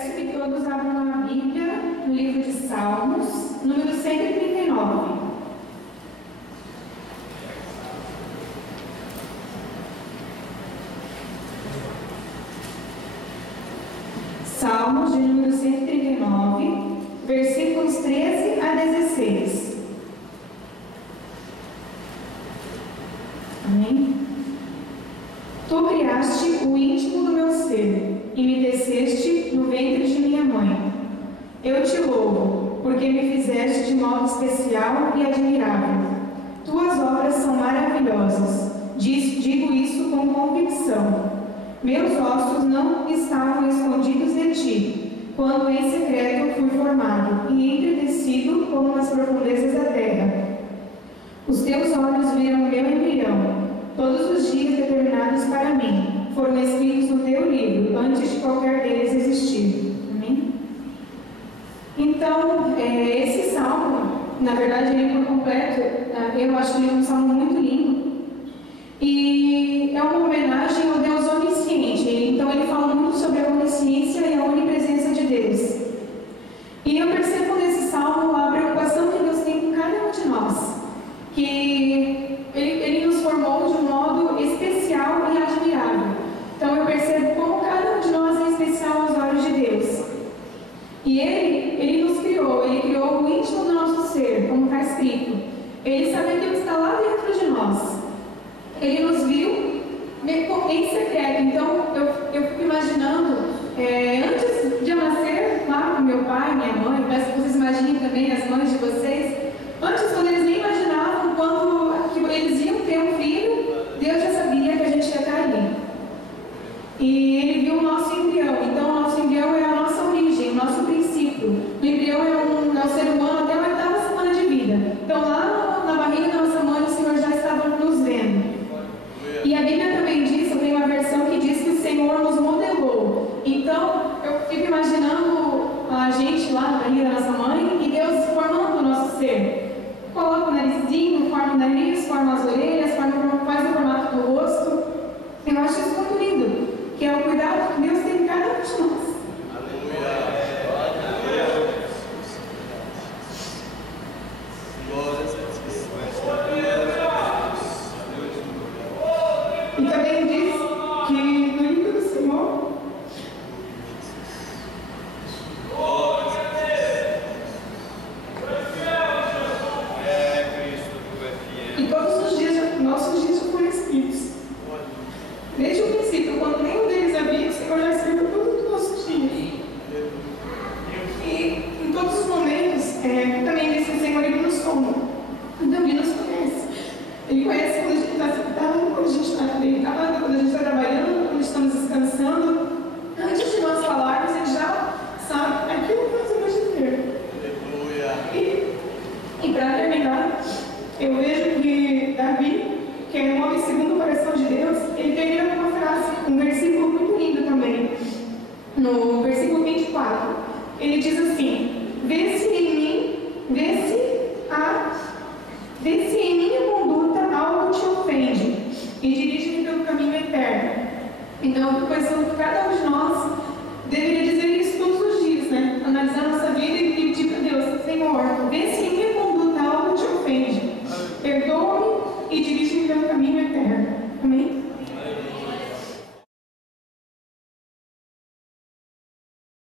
peço que todos abram a Bíblia no livro de Salmos, número 139. Salmos de número 139, versículos 13 a 16. Amém? Tu criaste o íntimo do meu ser e me teceste no ventre de minha mãe. Eu te louvo, porque me fizeste de modo especial e admirável. Tuas obras são maravilhosas. Digo isso com convicção. Meus ossos não estavam escondidos de ti, quando em secreto fui formado e entretecido como nas profundezas da terra. Os teus olhos viram o meu embrião. Todos os dias determinados para mim foram escritos no teu livro, antes de qualquer deles existir. Amém? Então, esse salmo, na verdade, ele por completo, eu acho que ele é um salmo muito lindo. E é uma homenagem ao Deus onisciente. Então, ele fala muito sobre a onisciência e a onipresença de Deus. E eu percebo nesse salmo a preocupação que Deus tem com cada um de nós. Que ele nos formou de um modo especial e admirável. Então eu percebo como cada um de nós é especial aos olhos de Deus. E ele nos criou, ele criou o íntimo do nosso ser, como está escrito. Ele sabe aquilo que está lá dentro de nós. Ele nos viu em secreto. Então eu fico imaginando, antes de eu nascer lá com meu pai, minha mãe, peço que vocês imaginem também as mães de vocês. Antes, quando eles nem imaginavam quando que eles iam ter um filho, Deus já sabia que a gente ia estar ali. E Ele viu o nosso embrião. Então, o nosso embrião é a nossa origem, o nosso princípio. O embrião é o ser humano até a 8ª semana de vida. Então, lá na barriga da nossa mãe, o Senhor já estava nos vendo. E a Bíblia também diz, eu tenho uma versão que diz que o Senhor nos modelou. Então, eu fico imaginando a gente lá na barriga da nossa mãe e Deus formando o nosso ser. Coloca o narizinho, forma o nariz, forma as orelhas, faz o formato do rosto. Eu acho isso muito lindo, que é o cuidado que Deus tem em cada um de nós. E também diz que no livro do Senhor, e todos os dias, nossos dias já foram escritos. Desde o princípio, quando nenhum deles havia, o Senhor já escreveu tudo dos nossos dias. E em todos os momentos, também diz que o Senhor ele nos sonda. Então ele nos conhece. Ele conhece quando a gente está sentado, quando a gente está deitado, quando a gente está trabalhando, quando estamos descansando. Antes de nós falarmos, ele já sabe aquilo que nós vamos dizer. E para terminar, eu vejo que Davi, que é um homem segundo o coração de Deus, ele termina com uma frase, um versículo muito lindo também. No versículo 24, ele diz assim: vê se em minha conduta algo te ofende e dirige-me pelo caminho eterno. Então eu fico pensando que cada um de nós deveria dizer isso todos os dias, né? Analisar a nossa vida e pedir para Deus: Senhor, vê se em minha conduta algo te ofende, perdoa-me e dirige-me pelo caminho eterno.